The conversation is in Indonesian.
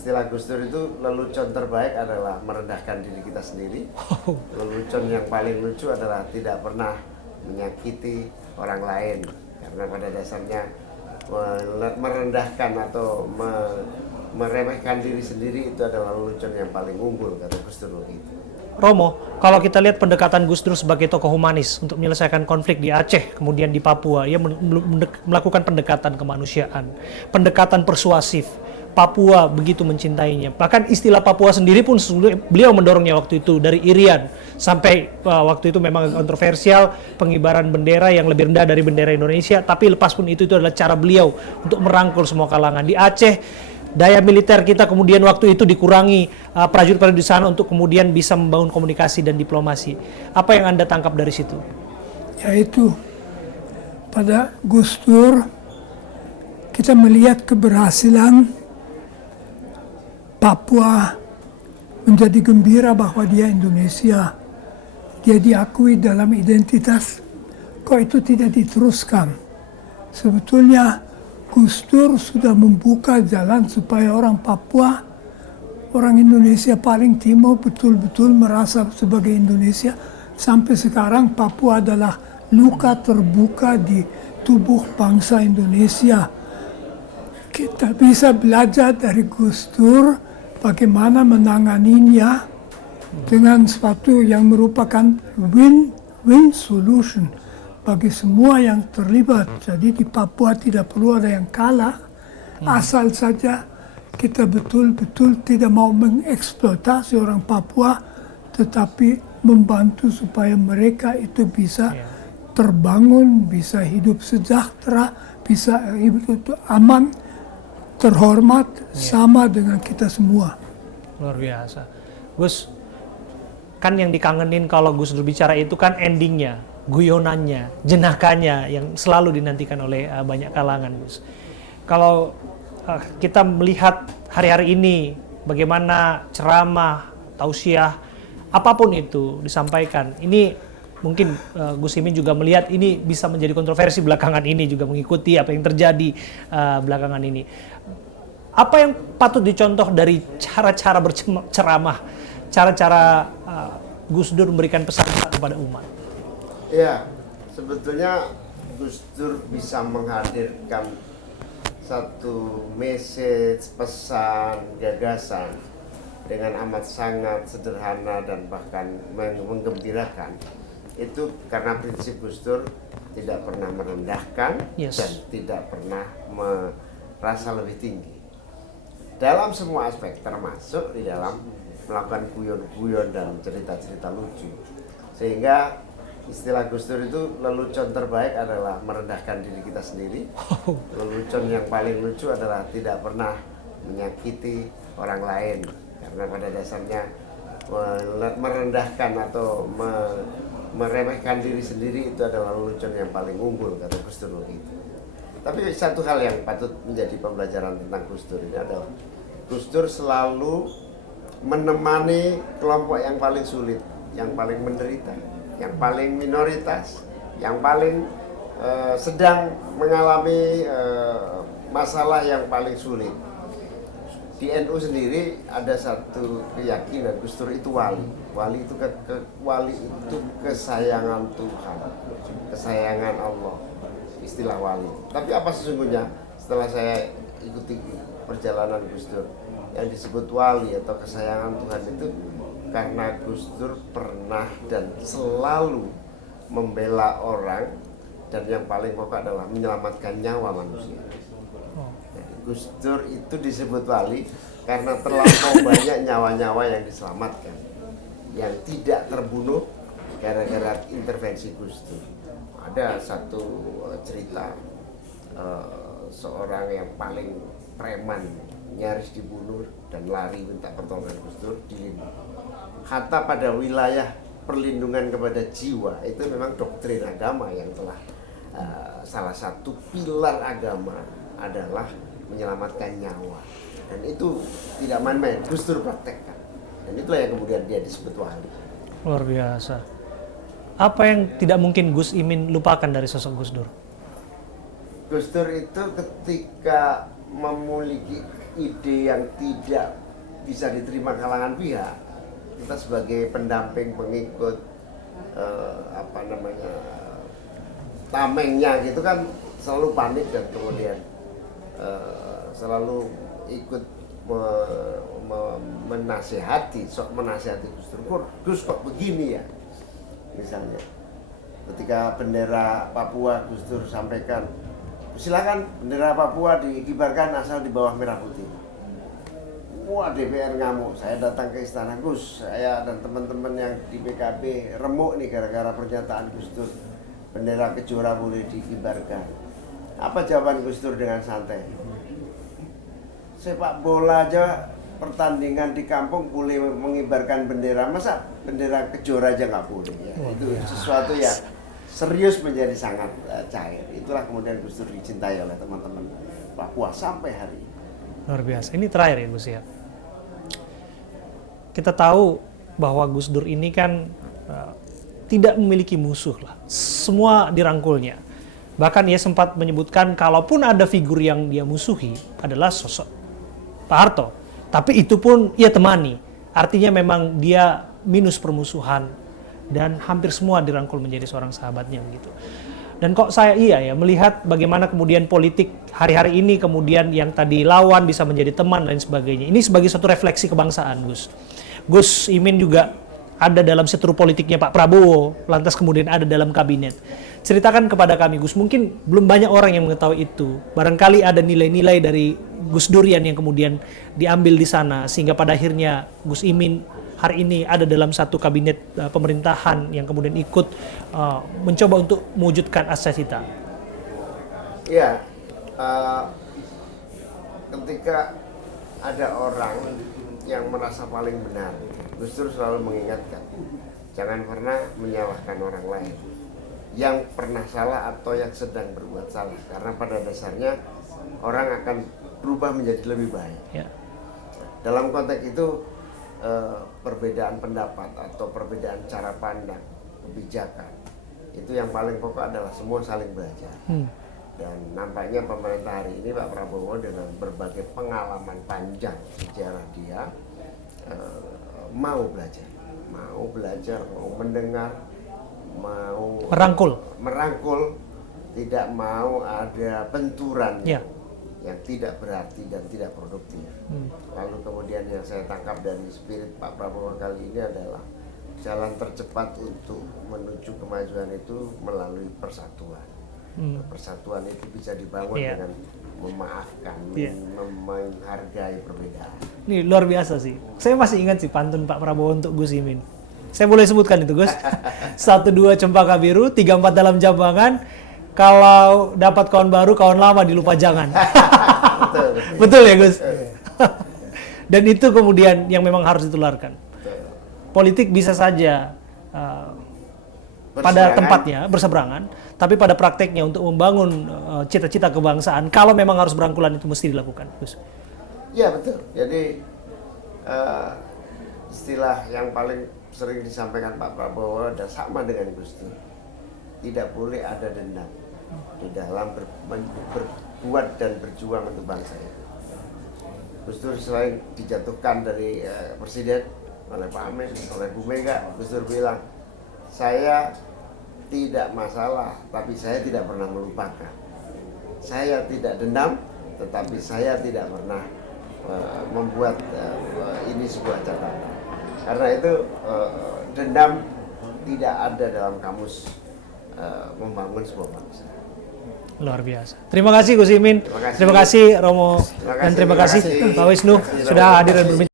istilah Gus Dur itu lelucon terbaik adalah merendahkan diri kita sendiri. Lelucon yang paling lucu adalah tidak pernah menyakiti orang lain, karena pada dasarnya merendahkan atau meremehkan diri sendiri itu adalah lelucon yang paling unggul, kata Gus Dur itu. Romo, kalau kita lihat pendekatan Gus Dur sebagai tokoh humanis untuk menyelesaikan konflik di Aceh, kemudian di Papua, ia melakukan pendekatan kemanusiaan, pendekatan persuasif. Papua begitu mencintainya. Bahkan istilah Papua sendiri pun beliau mendorongnya waktu itu dari Irian sampai waktu itu memang kontroversial pengibaran bendera yang lebih rendah dari bendera Indonesia, tapi lepas pun itu adalah cara beliau untuk merangkul semua kalangan. Di Aceh daya militer kita kemudian waktu itu dikurangi prajurit-prajurit di sana untuk kemudian bisa membangun komunikasi dan diplomasi. Apa yang Anda tangkap dari situ? Yaitu pada Gus Dur kita melihat keberhasilan Papua menjadi gembira bahwa dia Indonesia. Dia diakui dalam identitas. Kok itu tidak diteruskan? Sebetulnya Gus Dur sudah membuka jalan supaya orang Papua, orang Indonesia paling timur betul-betul merasa sebagai Indonesia. Sampai sekarang Papua adalah luka terbuka di tubuh bangsa Indonesia. Kita bisa belajar dari Gus Dur bagaimana menanganinya dengan suatu yang merupakan win-win solution bagi semua yang terlibat. Jadi di Papua tidak perlu ada yang kalah, asal saja kita betul-betul tidak mau mengeksploitasi orang Papua, tetapi membantu supaya mereka itu bisa terbangun, bisa hidup sejahtera, bisa hidup aman, terhormat, sama dengan kita semua. Luar biasa. Gus, kan yang dikangenin kalau Gus Dur bicara itu kan endingnya, guyonannya, jenakanya yang selalu dinantikan oleh banyak kalangan, Gus. Kalau kita melihat hari-hari ini bagaimana ceramah, tausiah, apapun itu disampaikan, ini mungkin Gus Imin juga melihat ini bisa menjadi kontroversi belakangan ini, juga mengikuti apa yang terjadi belakangan ini. Apa yang patut dicontoh dari cara-cara berceramah, cara-cara Gus Dur memberikan pesan kepada umat? Ya, sebetulnya Gus Dur bisa menghadirkan satu message, pesan, gagasan dengan amat sangat sederhana dan bahkan menggembirakan. Itu karena prinsip Gus Dur tidak pernah merendahkan dan tidak pernah merasa lebih tinggi dalam semua aspek, termasuk di dalam melakukan guyon-guyon dan cerita-cerita lucu. Sehingga istilah Gus Dur itu lelucon terbaik adalah merendahkan diri kita sendiri. Lelucon yang paling lucu adalah tidak pernah menyakiti orang lain, karena pada dasarnya merendahkan atau meremehkan diri sendiri itu adalah lelucon yang paling unggul, kata Gus Dur itu. Tapi satu hal yang patut menjadi pembelajaran tentang Gus Dur ini adalah Gus Dur selalu menemani kelompok yang paling sulit, yang paling menderita, yang paling minoritas, yang paling sedang mengalami masalah yang paling sulit. Di NU sendiri ada satu keyakinan Gus Dur itu wali. Wali itu wali itu kesayangan Tuhan, kesayangan Allah. Istilah wali. Tapi apa sesungguhnya setelah saya ikuti perjalanan Gus Dur, yang disebut wali atau kesayangan Tuhan itu karena Gus Dur pernah dan selalu membela orang, dan yang paling pokok adalah menyelamatkan nyawa manusia. Jadi Gus Dur itu disebut wali karena terlampau banyak nyawa-nyawa yang diselamatkan, yang tidak terbunuh gara-gara intervensi Gus Dur. Ada satu cerita seorang yang paling preman nyaris dibunuh dan lari minta pertolongan Gus Dur dilindungi. Hatta pada wilayah perlindungan kepada jiwa itu memang doktrin agama yang telah salah satu pilar agama adalah menyelamatkan nyawa, dan itu tidak main-main Gus Dur praktekkan, dan itulah yang kemudian dia disebut wali. Luar biasa. Apa yang tidak mungkin Gus Imin lupakan dari sosok Gus Dur? Gus Dur itu ketika memiliki ide yang tidak bisa diterima kalangan pihak, kita sebagai pendamping, pengikut, apa namanya, tamengnya gitu kan selalu panik dan kemudian selalu ikut menasehati Gus Dur. Gus kok begini ya, misalnya ketika bendera Papua Gus Dur sampaikan, silakan bendera Papua dikibarkan asal di bawah merah putih. Wah, DPR ngamuk. Saya datang ke istana, Gus, saya dan teman-teman yang di PKB remuk nih gara-gara pernyataan Gus Dur, bendera Kejora boleh dikibarkan. Apa jawaban Gus Dur dengan santai? Sepak bola aja pertandingan di kampung boleh mengibarkan bendera, masa bendera Kejora aja nggak boleh ya? Itu sesuatu yang serius menjadi sangat cair. Itulah kemudian Gus Dur dicintai oleh teman-teman Papua sampai hari ini. Luar biasa. Ini terakhir ya Gus ya. Kita tahu bahwa Gus Dur ini kan tidak memiliki musuh lah. Semua dirangkulnya. Bahkan ia sempat menyebutkan kalaupun ada figur yang dia musuhi adalah sosok Pak Harto. Tapi itu pun ia temani. Artinya memang dia minus permusuhan dan hampir semua dirangkul menjadi seorang sahabatnya begitu. Dan kok saya melihat bagaimana kemudian politik hari-hari ini kemudian yang tadi lawan bisa menjadi teman dan sebagainya. Ini sebagai satu refleksi kebangsaan, Gus. Gus Imin juga ada dalam seturu politiknya Pak Prabowo, lantas kemudian ada dalam kabinet. Ceritakan kepada kami, Gus, mungkin belum banyak orang yang mengetahui itu. Barangkali ada nilai-nilai dari Gus Durian yang kemudian diambil di sana, sehingga pada akhirnya Gus Imin hari ini ada dalam satu kabinet pemerintahan yang kemudian ikut mencoba untuk mewujudkan asas-cita. Iya, ketika ada orang yang merasa paling benar, Gus Dur selalu mengingatkan, jangan pernah menyalahkan orang lain yang pernah salah atau yang sedang berbuat salah, karena pada dasarnya orang akan berubah menjadi lebih baik. Ya. Dalam konteks itu perbedaan pendapat atau perbedaan cara pandang, kebijakan, itu yang paling pokok adalah semua saling belajar. Dan nampaknya pemerintah hari ini Pak Prabowo dengan berbagai pengalaman panjang sejarah dia mau belajar, mau mendengar, mau merangkul, tidak mau ada benturan yang tidak berarti dan tidak produktif. Lalu kemudian yang saya tangkap dari spirit Pak Prabowo kali ini adalah jalan tercepat untuk menuju kemajuan itu melalui persatuan. Persatuan itu bisa dibangun dengan memaafkan, menghargai perbedaan. Ini luar biasa sih. Saya masih ingat sih pantun Pak Prabowo untuk Gus Imin. Saya boleh sebutkan itu, Gus. 1, 2 cempaka biru, 3, 4 dalam jambangan. Kalau dapat kawan baru, kawan lama dilupa jangan. Betul ya, Gus? Dan itu kemudian yang memang harus ditularkan. Politik bisa saja pada tempatnya berseberangan, tapi pada prakteknya untuk membangun cita-cita kebangsaan, kalau memang harus berangkulan itu mesti dilakukan, Gus. Ya betul. Jadi istilah yang paling sering disampaikan Pak Prabowo dan sama dengan Gus Dur. Tidak boleh ada dendam di dalam berbuat dan berjuang untuk bangsa itu. Gus Dur selain dijatuhkan dari presiden oleh Pak Amin, oleh Bu Mega, Gus Dur bilang, saya tidak masalah, tapi saya tidak pernah melupakan. Saya tidak dendam, tetapi saya tidak pernah membuat ini sebuah catatan. Karena itu dendam tidak ada dalam kamus membangun sebuah bangsa. Luar biasa. Terima kasih Gus Imin. Terima kasih Romo. Dan terima kasih Pak Wisnu sudah hadir dan berbincang.